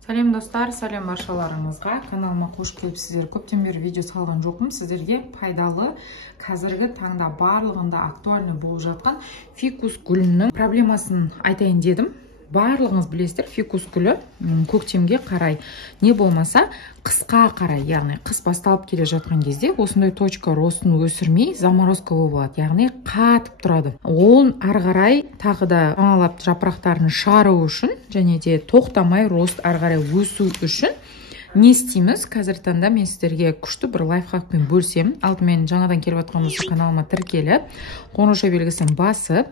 Сәлем достар, сәлем баршаларыңызға. Каналыма қош келіпсіздер. Көптен бері видео салған жоқпын. Сіздерге пайдалы, қазіргі таңда барлығында актуальны болып жатқан фикус гүлінің проблемасын айтайын дедім. Барлығыңыз білесіздер, фикус гүлі көктемге қарай, не болмаса қысқа қарай, яғни қыс басталып келе жатқан кезде осындай точка ростын өсірмей заморозка болады, яғни қатып тұрады. Ол ары қарай тағы да жаңалап жапырақтарын шығару үшін және де тоқтамай рост ары қарай өсу үшін не істейміз? Қазір таңда мен сіздерге күшті бір лайфхакпен бөлсем. Алдымен жаңадан келіп жатқан болса каналыма тіркеліп, қоңырауша белгісін басып,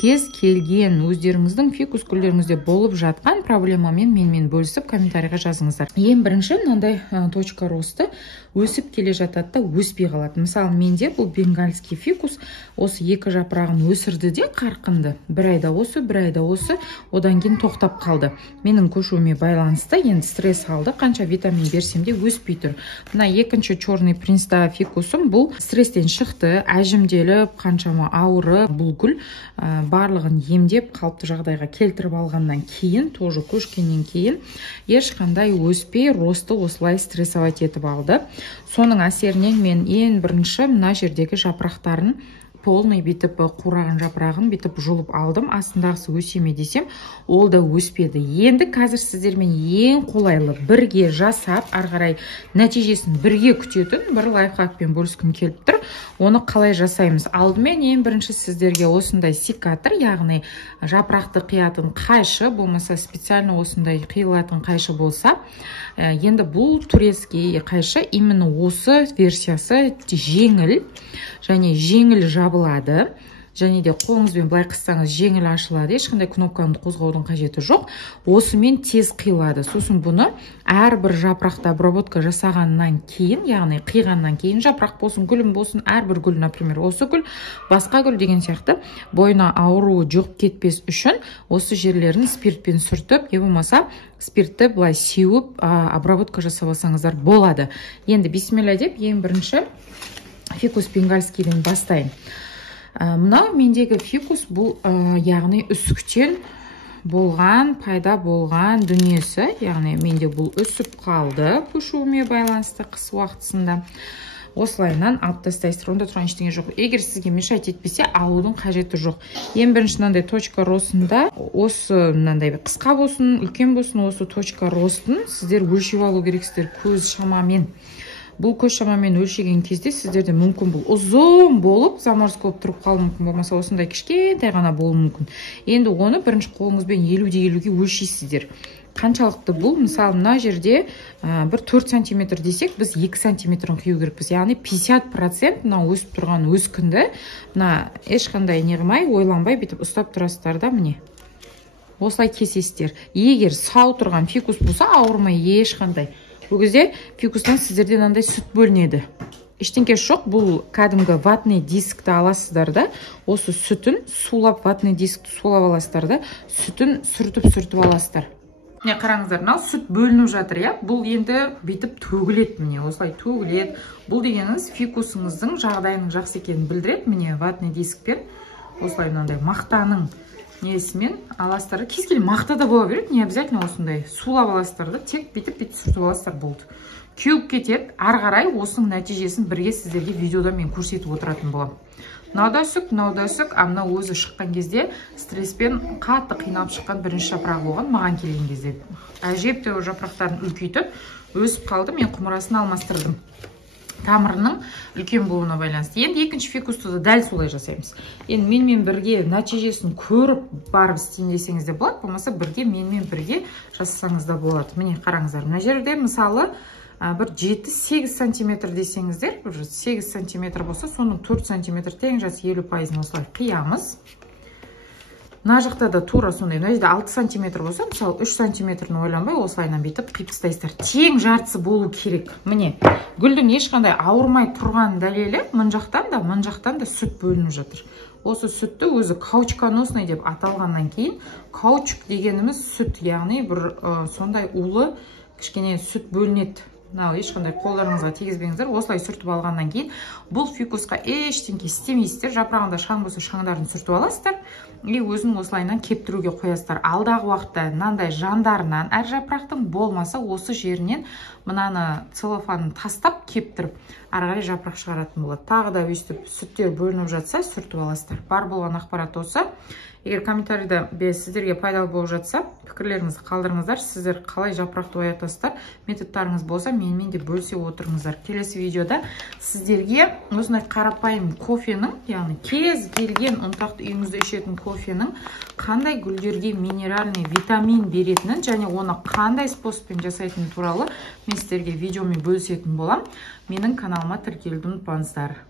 кез келген өздеріңіздің фикус гүлдеріңізде болып жатқан проблемамен менімен бөлісіп комментарийға жазыңыздар. Ең бірінші мынандай точка росты өсіп келе жатады да өспей қалады. Мысалы, менде бұл бенгальский фикус осы екі жапырағын өсірді де қарқынды. Бір айда осы, одан кейін тоқтап қалды. Менің көшуіме байланысты енді стресс алды. Қанша витамин берсем де өспей тұр. Мына екінші черный принцта фикусым бұл стресстен шықты, әжімделіп, қаншама ауыры бұл гүл барлығын емдеп қалыпты жағдайға келтіріп алғаннан кейін, тоже көшкеннен кейін ешқандай өспей росты осылай стрессовать етіп алды. Соның әсерінен мен ең бірінші мына жердегі жапырақтарын полный бітіп қураған жапырағын бітіп жұлып алдым. Астындағысы өсеме десем, ол да өспеді. Енді қазір сіздермен ең қолайлы бірге жасап, ары қарай нәтижесін бірге күтетін бір лайфхакпен бөліскім келіп тұр. Оны қалай жасаймыз? Алдымен ең бірінші сіздерге осындай секатор, яғни жапырақты қиятын қайшы, болмаса специально осындай қиылатын қайшы болса, енді бұл турецкий қайшы, именно осы версиясы жеңіл және жеңіл жабылады. Және де қолыңызбен былай қыссаңыз жеңіл ашылады. Ешқандай кнопканы қозғаудың қажеті жоқ. Осымен тез қиылады. Сосын бұны әрбір жапырақты обработка жасағаннан кейін, яғни қиғаннан кейін, жапырақ болсын, гүлім болсын, әрбір гүл, например, осы гүл, басқа гүл деген сияқты бойына ауруы жоқ кетпес үшін осы жерлерін спиртпен сүртіп, не болмаса спиртті былай сеуіп, обработка жасап алсаңыздар болады. Енді бисмилля деп ең бірінші фикус бенгальскийден бастайын. Мынау мендегі фикус бұл яғни үсіктен болған, пайда болған дүниесі, яғни менде бұл үсіп қалды көшуіме байланысты қыс уақытысында. Осылайынан алып тастайсыздар, онда тұрған ештеңе жоқ. Егер сізге мешать етпесе, алудың қажеті жоқ. Ең бірінші мынандай точка ростында, осы мынандай қысқа болсын, үлкен болсын, осы точка ростын сіздер өлшеп алу керексіздер көз шамамен. Бұл көз шамамен өлшеген кезде сіздерде мүмкін бұл ұзын болып, заморозка болып тұрып қалуы мүмкін, болмаса осындай кішкентай ғана болуы мүмкін. Енді оны бірінші қолыңызбен 50-50-ге өлшейсіздер. Қаншалықты бұл? Мысалы, мына жерде бір 4 сантиметр десек, біз 2 сантиметрін қию керекпіз. Яғни 50% мына өсіп тұрған өскінді, мына ешқандай неғымай, ойланбай бітіп ұстап тұрасыздар да, міне. Осылай кесесіздер. Егер сау тұрған фикус болса, ауырмай ешқандай. Бұл кезде фикустан сіздерден андай сүт бөлінеді. Ештеңке жоқ, бұл кәдімгі ватный дискті аласыздар да, осы сүтін сулап, ватный дискті сулап аласыздар да, сүтін сүртіп аласыздар. Міне қараңыздар, мынау сүт бөлініп жатыр, я? Бұл енді битіп төгіледі, міне, осылай төгіледі. Бұл дегеніңіз фикусыңыздың жағдайының жақсы екенін білдіреді, міне, ватный дискпен, осылай мынандай мақтаның несімен аластарды. Кез келген мақта да бола береді, не обязательно осындай сулап аластарды, тек битіп сүртіп аластар болды. Кеуіп кетеді, ары қарай осының нәтижесін бірге сіздерге видеода мен көрсетіп отыратын боламын. Мынау да үсік, мынау өзі шыққан кезде стресспен қатты қинап шыққан бірінші жапырақ болған маған келген кезде. Әжептәуір жапырақтарын үлкейтіп, өсіп қалды, мен құмырасын алмастырдым. Тамырының үлкен болуына байланысты. Енді екінші фикусты да дәл солай жасаймыз. Енді менімен бірге нәтижесін көріп барып істейін десеңіз де болады, болмаса бірге менімен бірге жасасаңыз да болады. Міне қараңыздар, мына жерде мысалы бір 7-8 сантиметр десеңіздер, бір 8 сантиметр болса, соның 4 сантиметр тең жас 50%-ын осылай қиямыз. Мына жақта да тура сондай, мына жерде 6 сантиметр болса, мысалы 3 сантиметрін ойланбай осылайынан бетіп қиып тастайсыздар. Тең жартысы болу керек. Міне, гүлдің ешқандай ауырмай тұрған дәлелі мын жақтан да сүт бөлініп жатыр. Осы сүтті өзі каучконосный деп аталғаннан кейін, каучук дегеніміз сүт, яғни бір сондай улы кішкене сүт бөлінеді. мынау ешқандай қолдарыңызға тигізбеңіздер. Осылай сүртіп алғаннан кейін бұл фикусқа ештеңке істемейсіздер. Жапырағында шаң болса шаңдарын сүртіп аласыздар и өзін осылайынан кептіруге қоясыздар. Алдағы уақытта мынандай жандарынан әр жапырақтың болмаса осы жерінен мынаны целлофанын тастап кептіріп ары қарай жапырақ шығаратын болады. Тағы да өйстіп сүттер бөлініп жатса сүртіп аласыздар. Бар болған ақпарат осы. Егер комментарийда сіздерге пайдалы болып жатса, пікірлеріңізді қалдырыңыздар. Сіздер қалай жапырақты оятасыздар, методтарыңыз болса, менімен де бөлісе отырыңыздар. Келесі видеода сіздерге осындай қарапайым кофенің, яғни кез келген ұнтақты үйіңізде ішетін кофенің қандай гүлдерге минеральный витамин беретінін және оны қандай способпен жасайтыны туралы мен сіздерге видеомен бөлісетін болам. Менің каналыма тіркелуді ұмытпаңыздар.